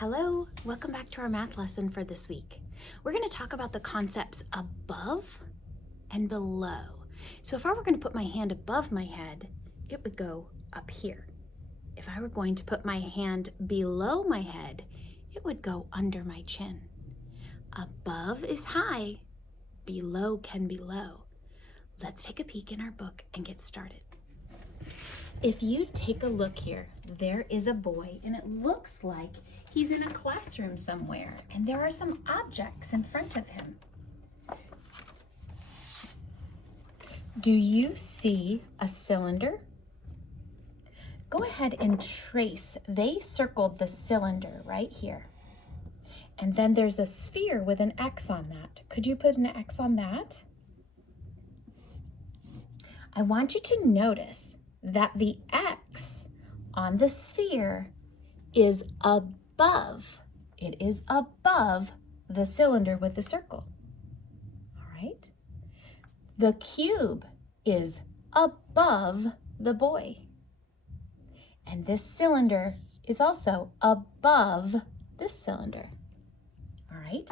Hello, welcome back to our math lesson for this week. We're going to talk about the concepts above and below. So if I were going to put my hand above my head, it would go up here. If I were going to put my hand below my head, it would go under my chin. Above is high, below can be low. Let's take a peek in our book and get started. If you take a look here, there is a boy and it looks like he's in a classroom somewhere and there are some objects in front of him. Do you see a cylinder? Go ahead and trace. They circled the cylinder right here. And then there's a sphere with an X on that. Could you put an X on that? I want you to notice that the X on the sphere is above. It is above the cylinder with the circle. All right. The cube is above the boy. And this cylinder is also above this cylinder. All right,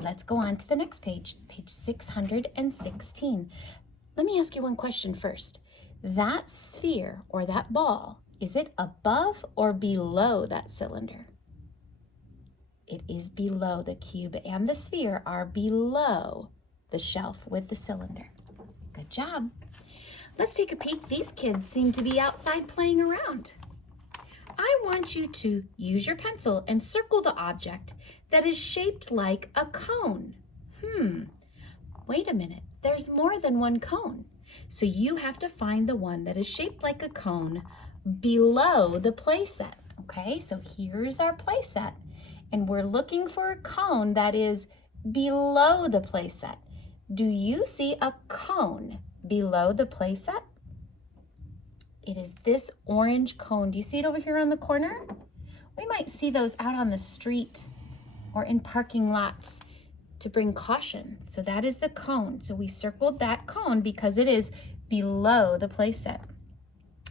let's go on to the next page, page 616. Let me ask you one question first. That sphere or that ball, is it above or below that cylinder? It is below. The cube and the sphere are below the shelf with the cylinder. Good job. Let's take a peek. These kids seem to be outside playing around. I want you to use your pencil and circle the object that is shaped like a cone. Wait a minute. There's more than one cone. So you have to find the one that is shaped like a cone below the playset. Okay, so here's our playset. And we're looking for a cone that is below the playset. Do you see a cone below the playset? It is this orange cone. Do you see it over here on the corner? We might see those out on the street or in parking lots to bring caution. So that is the cone. So we circled that cone because it is below the playset.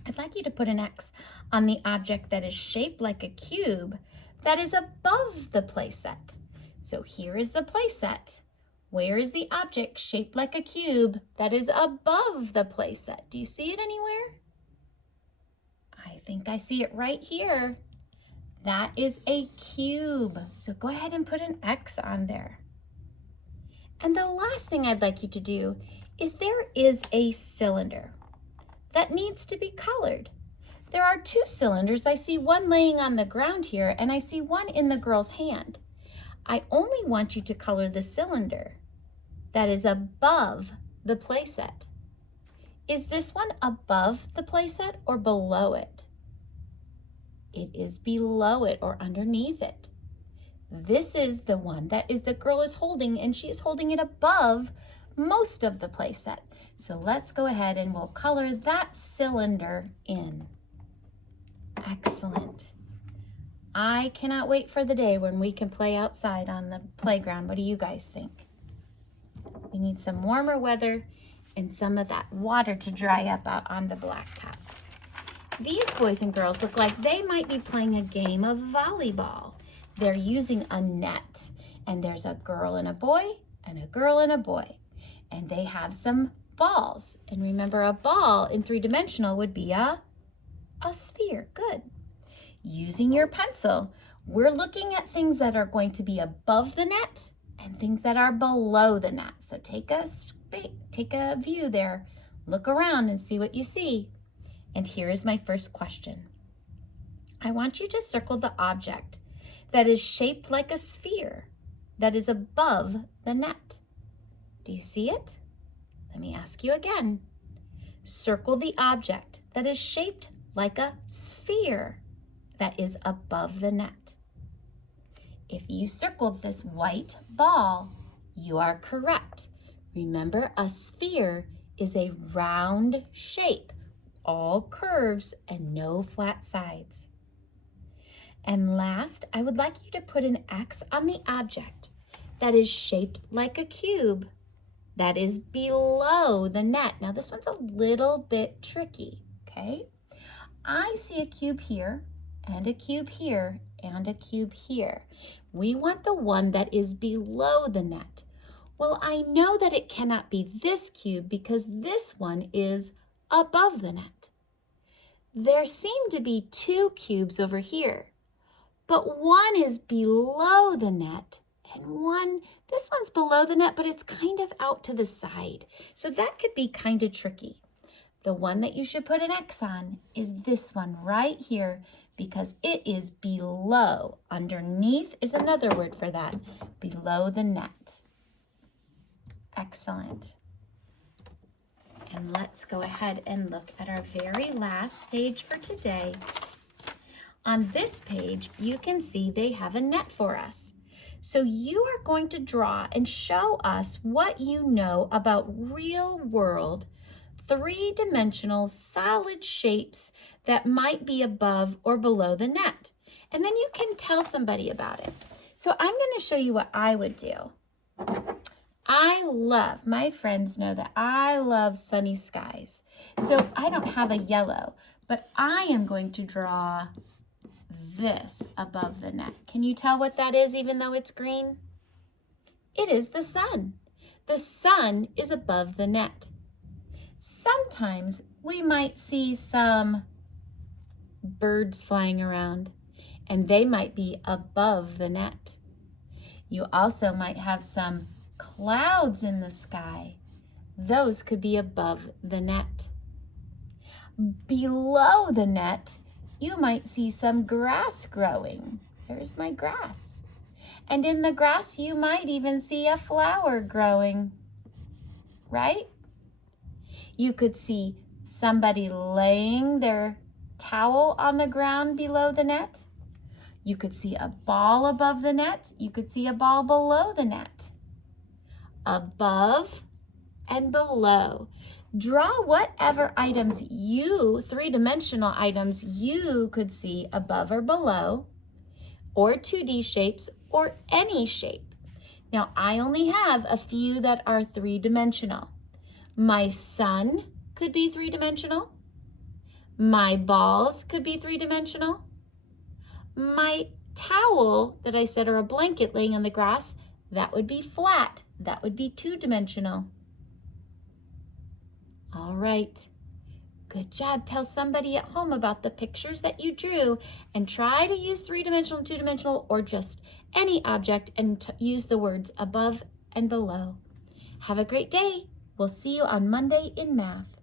I'd like you to put an X on the object that is shaped like a cube that is above the playset. So here is the playset. Where is the object shaped like a cube that is above the playset? Do you see it anywhere? I think I see it right here. That is a cube. So go ahead and put an X on there. And the last thing I'd like you to do is there is a cylinder that needs to be colored. There are two cylinders. I see one laying on the ground here and I see one in the girl's hand. I only want you to color the cylinder that is above the playset. Is this one above the playset or below it? It is below it or underneath it. This is the one that the girl is holding, and she is holding it above most of the playset. So let's go ahead and we'll color that cylinder in. Excellent. I cannot wait for the day when we can play outside on the playground. What do you guys think? We need some warmer weather and some of that water to dry up out on the blacktop. These boys and girls look like they might be playing a game of volleyball. They're using a net, and there's a girl and a boy and a girl and a boy, and they have some balls. And remember, a ball in three-dimensional would be a sphere. Good. Using your pencil, we're looking at things that are going to be above the net and things that are below the net. So take a view there, look around and see what you see. And here is my first question. I want you to circle the object that is shaped like a sphere that is above the net. Do you see it? Let me ask you again. Circle the object that is shaped like a sphere that is above the net. If you circled this white ball, you are correct. Remember, a sphere is a round shape, all curves and no flat sides. And last, I would like you to put an X on the object that is shaped like a cube that is below the net. Now this one's a little bit tricky, okay? I see a cube here and a cube here and a cube here. We want the one that is below the net. Well, I know that it cannot be this cube because this one is above the net. There seem to be two cubes over here, but one is below the net and this one's below the net, but it's kind of out to the side. So that could be kind of tricky. The one that you should put an X on is this one right here because it is below. Underneath is another word for that, below the net. Excellent. And let's go ahead and look at our very last page for today. On this page, you can see they have a net for us. So you are going to draw and show us what you know about real world, three-dimensional solid shapes that might be above or below the net. And then you can tell somebody about it. So I'm going to show you what I would do. My friends know that I love sunny skies. So I don't have a yellow, but I am going to draw this above the net. Can you tell what that is even though it's green? It is the sun. The sun is above the net. Sometimes we might see some birds flying around and they might be above the net. You also might have some clouds in the sky. Those could be above the net. Below the net, you might see some grass growing. There's my grass. And in the grass, you might even see a flower growing, right? You could see somebody laying their towel on the ground below the net. You could see a ball above the net. You could see a ball below the net. Above and below. Draw whatever items three-dimensional items you could see above or below, or 2D shapes, or any shape. Now, I only have a few that are three-dimensional. My sun could be three-dimensional. My balls could be three-dimensional. My towel that I said, or a blanket laying on the grass, that would be flat. That would be two-dimensional. All right. Good job. Tell somebody at home about the pictures that you drew and try to use three-dimensional, two-dimensional, or just any object and use the words above and below. Have a great day. We'll see you on Monday in math.